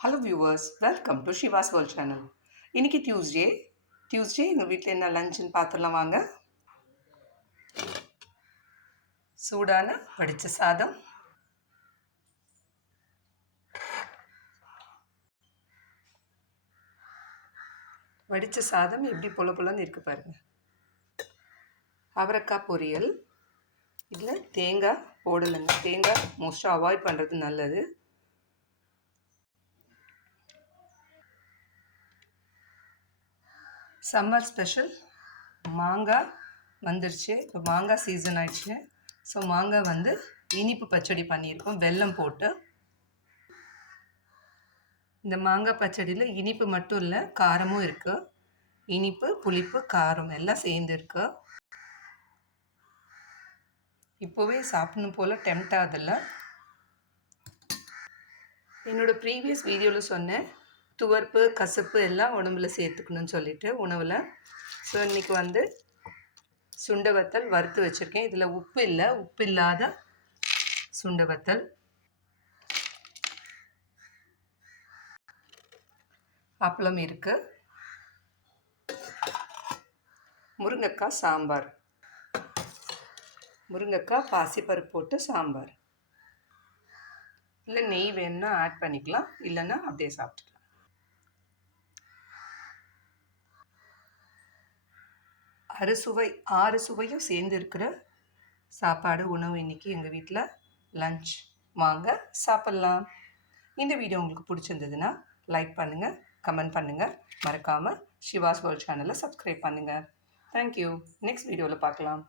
Hello viewers, welcome to Shiva's world channel. இன்னைக்கு Tuesday எங்கள் வீட்டில் என்ன லஞ்சுன்னு பார்த்துடலாம் வாங்க. சூடான வடித்த சாதம், வடித்த சாதம் எப்படி பொல பொலன்னு இருக்கு பாருங்க. அவரைக்காய் பொரியல். இதில் தேங்காய் போடலைங்க, தேங்காய் மோஸ்ட்டாக அவாய்ட் பண்ணுறது நல்லது. சம்மர் ஸ்பெஷல் மாங்காய் வந்துருச்சு. இப்போ மாங்காய் சீசன் ஆயிடுச்சு. ஸோ மாங்காய் வந்து இனிப்பு பச்சடி பண்ணியிருக்கோம் வெல்லம் போட்டு. இந்த மாங்காய் பச்சடியில் இனிப்பு மட்டும் இல்லை, காரமும் இருக்குது. இனிப்பு, புளிப்பு, காரம் எல்லாம் சேர்ந்து இருக்கு. இப்போவே சாப்பிடணும் போல் டெம்ட் ஆகுதில்ல. என்னோடய ப்ரீவியஸ் வீடியோவில் சொன்னேன், துவர்ப்பு கசப்பு எல்லாம் உடம்புல சேர்த்துக்கணும்னு சொல்லிட்டு உணவில். ஸோ இன்றைக்கி வந்து சுண்டை வத்தல் வறுத்து வச்சுருக்கேன். இதில் உப்பு இல்லை, உப்பு இல்லாத சுண்டை வத்தல். அப்பளம் இருக்குது. முருங்கைக்காய் சாம்பார், முருங்கைக்காய் பாசிப்பருப்பு போட்டு சாம்பார். இல்லை நெய் வேணுன்னா ஆட் பண்ணிக்கலாம், இல்லைன்னா அப்படியே சாப்பிட்டுக்கலாம். அறுசுவை 6 சுவையும் சேர்ந்து இருக்கிற சாப்பாடு உணவு இன்றைக்கி எங்கள் வீட்டில் லஞ்ச். வாங்க சாப்பிட்லாம். இந்த வீடியோ உங்களுக்கு பிடிச்சிருந்ததுன்னா லைக் பண்ணுங்கள், கமெண்ட் பண்ணுங்கள், மறக்காமல் ஷிவாஸ் வேர்ல்ட் சேனலை சப்ஸ்கிரைப் பண்ணுங்கள். தேங்க்யூ. நெக்ஸ்ட் வீடியோவில் பார்க்கலாம்.